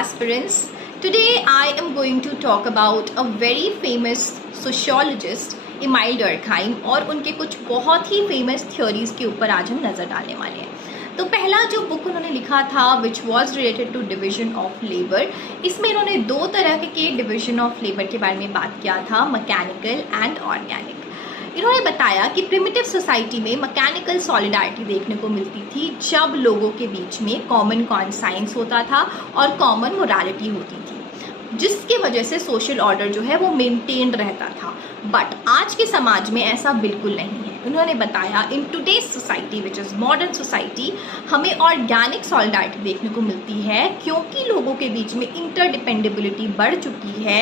aspirants. Today I am going to talk about a very famous sociologist email Durkheim और उनके कुछ बहुत ही famous theories के ऊपर आज हम नज़र डालने वाले हैं। तो पहला जो बुक उन्होंने लिखा था which was related to division of labour, इसमें इन्होंने दो तरह के डिविजन ऑफ लेबर के बारे में बात किया था, मैकेनिकल एंड ऑर्गेनिक। इन्होंने बताया कि प्रिमिटिव सोसाइटी में मैकेनिकल सॉलिडारिटी देखने को मिलती थी जब लोगों के बीच में कॉमन कॉन्साइंस होता था और कॉमन मोरालिटी होती थी, जिसके वजह से सोशल ऑर्डर जो है वो मेंटेन रहता था। बट आज के समाज में ऐसा बिल्कुल नहीं है। उन्होंने बताया in today's society which is modern society हमें ऑर्गेनिक सॉलिडारिटी देखने को मिलती है, क्योंकि लोगों के बीच में इंटरडिपेंडेबिलिटी बढ़ चुकी है,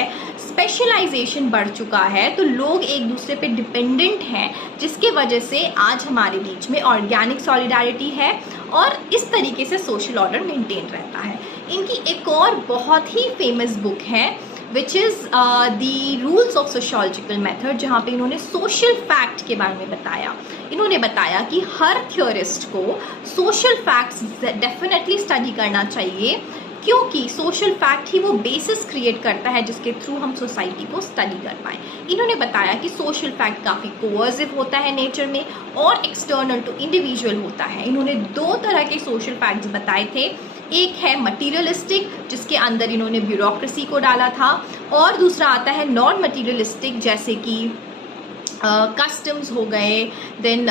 स्पेशलाइजेशन बढ़ चुका है, तो लोग एक दूसरे पे डिपेंडेंट हैं, जिसके वजह से आज हमारे बीच में ऑर्गेनिक सॉलिडारिटी है और इस तरीके से सोशल ऑर्डर मेंटेन रहता है। इनकी एक और बहुत ही फेमस बुक है विच is the rules of sociological method, जहाँ पे इन्होंने सोशल फैक्ट के बारे में बताया। इन्होंने बताया कि हर थ्योरिस्ट को सोशल फैक्ट्स डेफिनेटली स्टडी करना चाहिए, क्योंकि सोशल फैक्ट ही वो बेसिस क्रिएट करता है जिसके थ्रू हम सोसाइटी को स्टडी कर पाएँ। इन्होंने बताया कि सोशल फैक्ट काफ़ी कोअर्सिव होता है नेचर में और एक्सटर्नल टू इंडिविजुअल होता है। इन्होंने दो तरह के सोशल फैक्ट्स बताए थे, एक है मटीरियलिस्टिक जिसके अंदर इन्होंने ब्यूरोक्रेसी को डाला था, और दूसरा आता है नॉन मटीरियलिस्टिक जैसे कि कस्टम्स हो गए, देन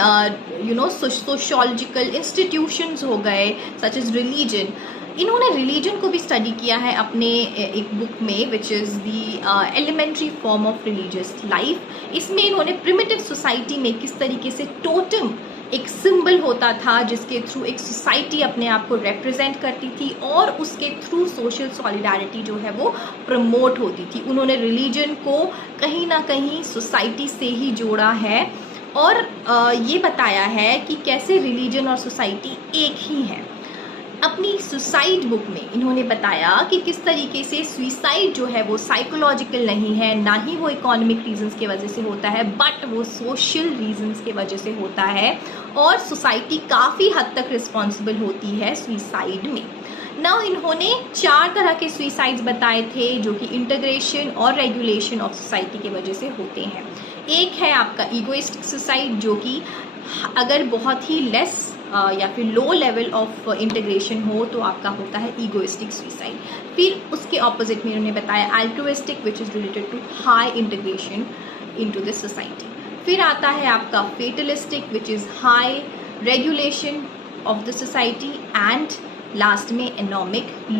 सोशियोलॉजिकल इंस्टीट्यूशंस हो गए सच एज रिलीजन। इन्होंने रिलीजन को भी स्टडी किया है अपने एक बुक में which is the elementary form of religious life. इसमें इन्होंने प्रिमिटिव सोसाइटी में किस तरीके से टोटम एक सिंबल होता था जिसके थ्रू एक सोसाइटी अपने आप को रिप्रेजेंट करती थी और उसके थ्रू सोशल सॉलिडारिटी जो है वो प्रमोट होती थी। उन्होंने रिलीजन को कहीं ना कहीं सोसाइटी से ही जोड़ा है और ये बताया है कि कैसे रिलीजन और सोसाइटी एक ही है। अपनी सुसाइड बुक में इन्होंने बताया कि किस तरीके से सुसाइड जो है वो साइकोलॉजिकल नहीं है, ना ही वो इकोनॉमिक रीजंस की वजह से होता है, बट वो सोशल रीजंस की वजह से होता है और सोसाइटी काफ़ी हद तक रिस्पॉन्सिबल होती है सुसाइड में। नाउ इन्होंने चार तरह के सुसाइड्स बताए थे जो कि इंटीग्रेशन और रेगुलेशन ऑफ सोसाइटी की वजह से होते हैं। एक है आपका ईगोइस्टिक सुसाइड, जो कि अगर बहुत ही लेस या फिर लो लेवल ऑफ इंटीग्रेशन हो तो आपका होता है ईगोइस्टिक सुसाइड। फिर उसके ऑपोजिट में उन्होंने बताया altruistic which is related to high integration into the society. फिर आता है आपका fatalistic which is high regulation of the society, and last में एनॉमिक